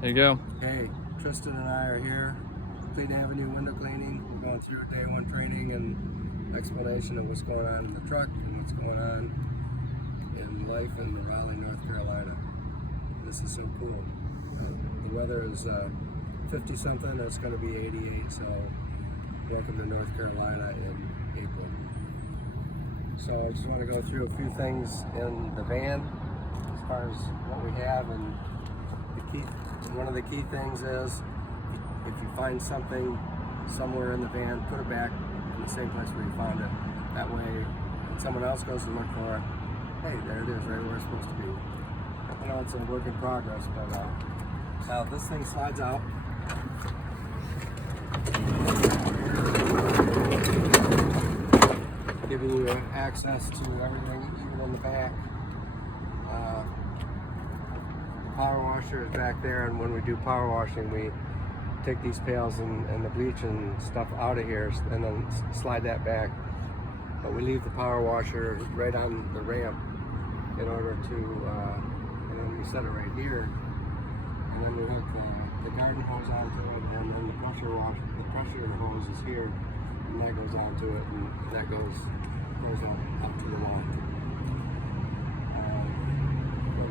There you go. Hey, Tristan and I are here, Clayton Avenue window cleaning. We're going through day one training and explanation of what's going on in the truck and what's going on in life in Raleigh, North Carolina. This is so cool. The weather is 50 something, it's going to be 88, so welcome to North Carolina in April. So I just want to go through a few things in the van as far as what we have, and one of the key things is if you find something somewhere in the van, put it back in the same place where you found it. That way, when someone else goes to look for it, hey, there it is, right where it's supposed to be. I know it's a work in progress, but now this thing slides out. Giving you access to everything, even in the back. The power washer is back there, and when we do power washing, we take these pails and the bleach and stuff out of here and then slide that back. But we leave the power washer right on the ramp in order to, and then we set it right here, and then we hook the garden hose onto it, and then the pressure hose is here, and that goes onto it, and that goes up to the wall.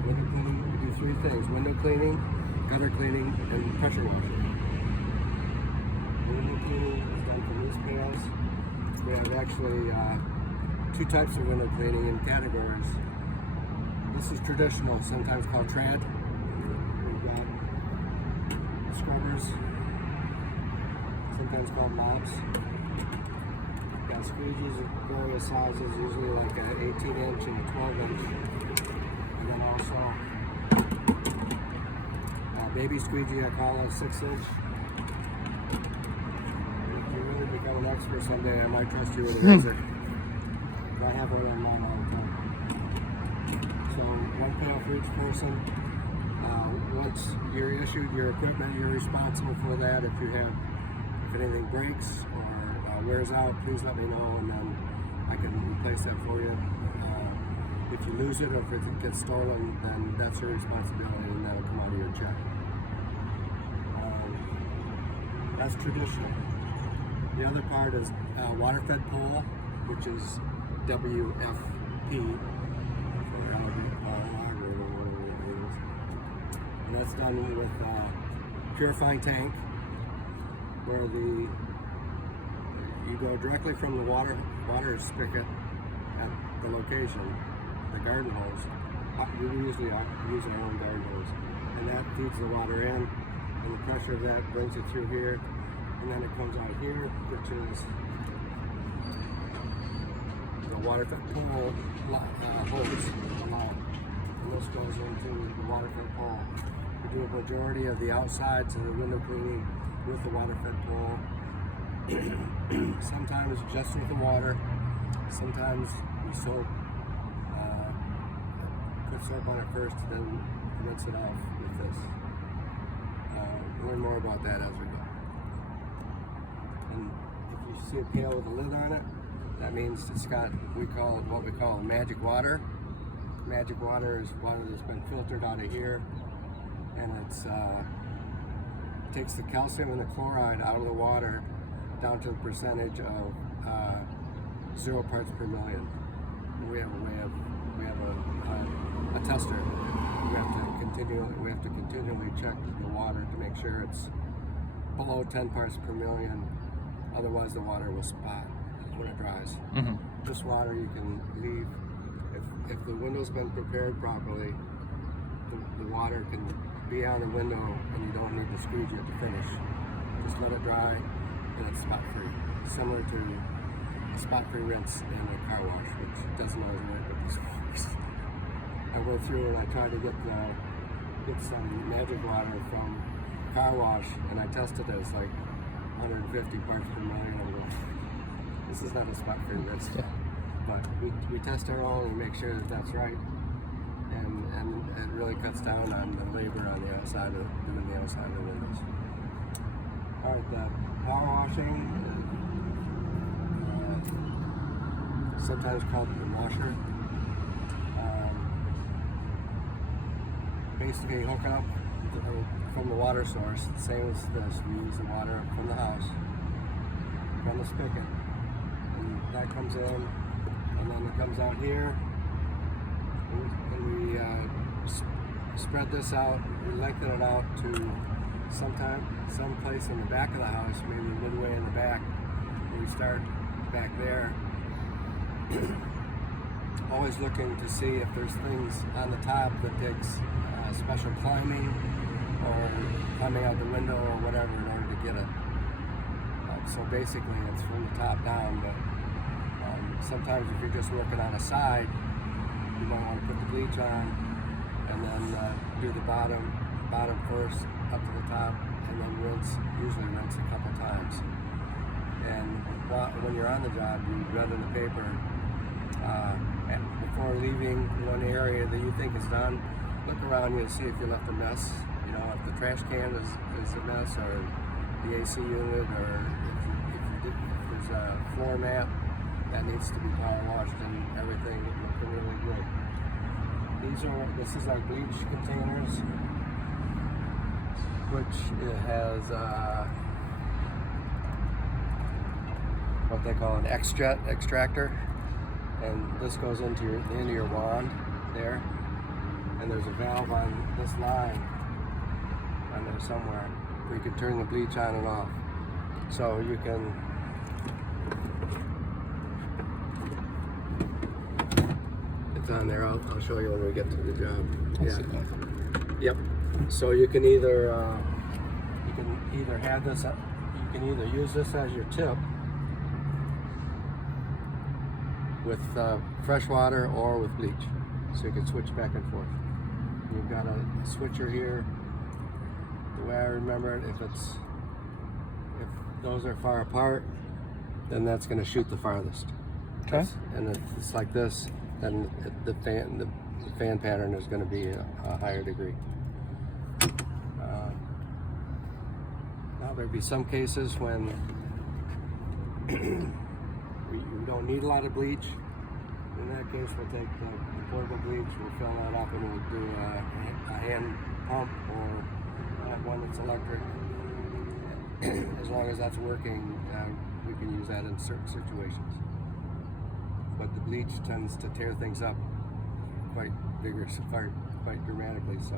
Window cleaning, we do three things: window cleaning, gutter cleaning, and pressure washing. Window cleaning is done from these pails. We have actually two types of window cleaning in categories. This is traditional, sometimes called trad. We've got scrubbers, sometimes called mops. We've got squeegees of various sizes, usually like an 18-inch and a 12-inch. And then also baby squeegee, I call it, 6-inch. If you really become an expert someday, I might trust you with a razor. I have one on mine all the time. So one pail for each person. Once you're issued your equipment, you're responsible for that. If anything breaks or wears out, please let me know, and then I can replace that for you. If you lose it or if it gets stolen, then that's your responsibility, and that'll come out of your check. That's traditional. The other part is water-fed pole, which is WFP, and that's done with purifying tank, where you go directly from the water spigot at the location, the garden hose. We usually use our own garden hose, and that feeds the water in, and the pressure of that brings it through here, and then it comes out here, which is the water-fed pole hose, and this goes into the water-fed pole. We do a majority of the outsides of the window cleaning with the water-fed pole. Sometimes just with the water. Sometimes we soap, put soap on it first, then rinse it off with this. Learn more about that as we go. And if you see a pail with a lid on it, that means it's got what we call magic water. Magic water is water that's been filtered out of here, and it takes the calcium and the chloride out of the water down to the percentage of 0 parts per million. And we have a tester. We have to continually check the water to make sure it's below 10 parts per million. Otherwise, the water will spot when it dries. Mm-hmm. This water you can leave. If the window's been prepared properly, the water can be on the window, and you don't need to squeegee it to finish. Just let it dry, and it's spot free. Similar to a spot free rinse in a car wash, which doesn't always work, but this works. I went through and I tried to get some magic water from car wash, and I tested it. It's like 150 parts per million. This is not a spot free rinse. Yeah. But we test our own and make sure that that's right, and it really cuts down on the labor on the outside of doing the outside of the windows. All right, the power washing, sometimes called the washer. Basically, hook up from the water source, the same as this. We use the water from the house, from the spigot, and that comes in, and then it comes out here, and we spread this out, we lengthen it out to some place in the back of the house, maybe midway in the back. We start back there, always looking to see if there's things on the top that takes special climbing or climbing out the window or whatever in order to get it. So basically it's from the top down, but sometimes if you're just working on a side, you might want to put the bleach on and then do the bottom first up to the top, and then usually rinse a couple times. And when you're on the job, you read in the paper before leaving one area that you think is done, look around you and see if you left a mess. You know, if the trash can is a mess, or the AC unit, or if there's a floor mat that needs to be power washed and everything, looking really good. This is our bleach containers, which it has what they call an extractor, and this goes into the end of your wand there, and there's a valve on this line on there somewhere where you can turn the bleach on and off. So you can it's on there. I'll show you when we get to the job. Yeah. Yep. So you can either have this. You can either use this as your tip with fresh water or with bleach, so you can switch back and forth. You've got a switcher here. The way I remember it, if those are far apart, then that's going to shoot the farthest. Okay. And if it's like this, then the fan pattern is going to be a higher degree. Now there'd be some cases when you don't need a lot of bleach. In that case, we'll take the portable bleach, we'll fill that up, and we'll do a hand pump or one that's electric. As long as that's working, we can use that in certain situations. But the bleach tends to tear things up quite vigorously, quite dramatically. So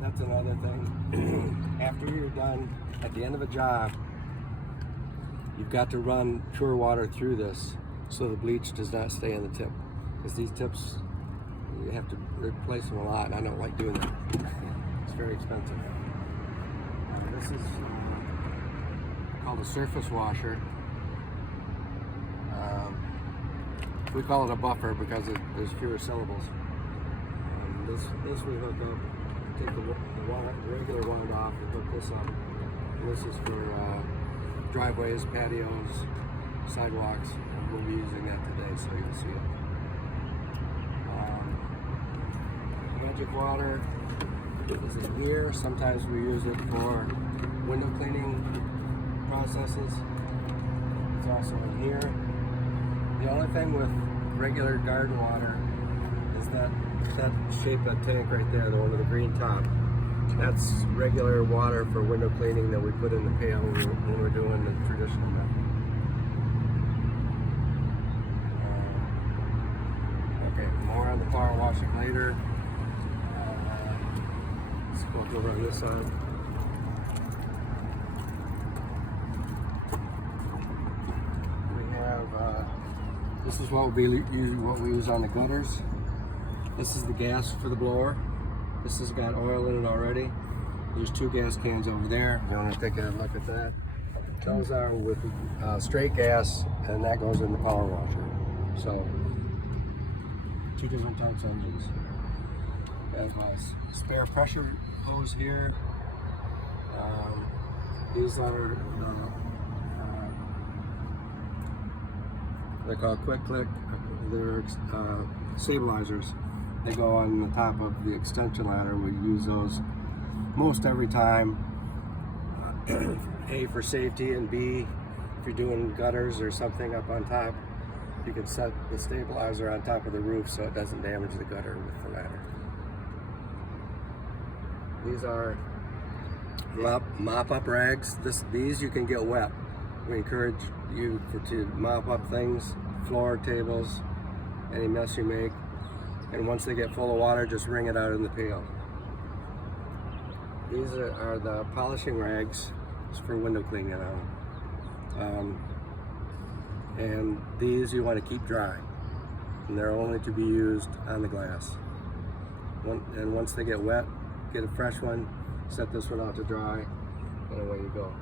that's another thing. After you're done, at the end of a job, you've got to run pure water through this so the bleach does not stay on the tip. Because these tips, you have to replace them a lot, and I don't like doing that. It's very expensive. This is called a surface washer. We call it a buffer because there's fewer syllables. This we hook up, take the regular wand off and hook this up. And this is for driveways, patios, sidewalks, and we'll be using that today, so you'll see it. Magic water is in here. Sometimes we use it for window cleaning processes. It's also in here. The only thing with regular garden water is that shape, that tank right there, the one with the green top. That's regular water for window cleaning that we put in the pail when we're doing the traditional method. Okay, more on the power washing later. Let's go over on this side. We have this is what we use on the gutters. This is the gas for the blower. This has got oil in it already. There's 2 gas cans over there. You want to take a look at that? Those are with straight gas, and that goes in the power washer. So 2 different types of engines. As well as spare pressure hose here. These are they're called quick click. They're stabilizers. They go on the top of the extension ladder. We use those most every time. A, for safety, and B, if you're doing gutters or something up on top, you can set the stabilizer on top of the roof so it doesn't damage the gutter with the ladder. These are mop up rags. These you can get wet. We encourage you to mop up things, floor, tables, any mess you make. And once they get full of water, just wring it out in the pail. These are the polishing rags. It's for window cleaning now. And these you want to keep dry. And they're only to be used on the glass. And once they get wet, get a fresh one, set this one out to dry, and away you go.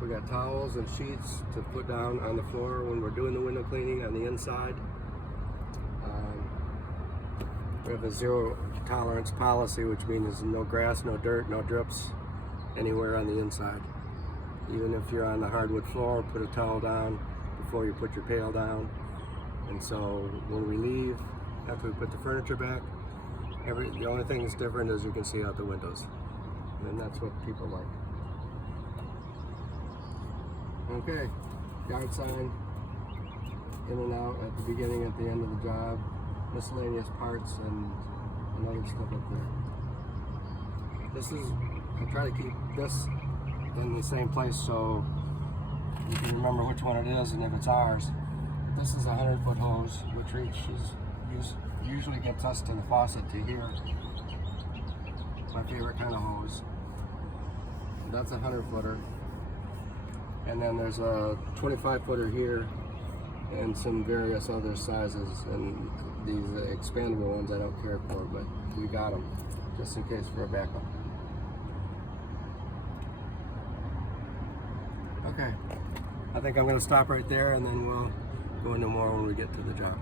We got towels and sheets to put down on the floor when we're doing the window cleaning on the inside. We have a zero tolerance policy, which means no grass, no dirt, no drips anywhere on the inside. Even if you're on the hardwood floor, put a towel down before you put your pail down. And so when we leave, after we put the furniture back, the only thing that's different is you can see out the windows. And that's what people like. Okay, yard sign, in and out at the beginning, at the end of the job, miscellaneous parts and other stuff up there. I try to keep this in the same place so you can remember which one it is and if it's ours. This is a 100-foot hose, which usually gets us to the faucet to here. My favorite kind of hose. That's a 100-footer. And then there's a 25-footer here and some various other sizes, and these expandable ones I don't care for, but we got them just in case for a backup. Okay, I think I'm going to stop right there and then we'll go into more when we get to the job.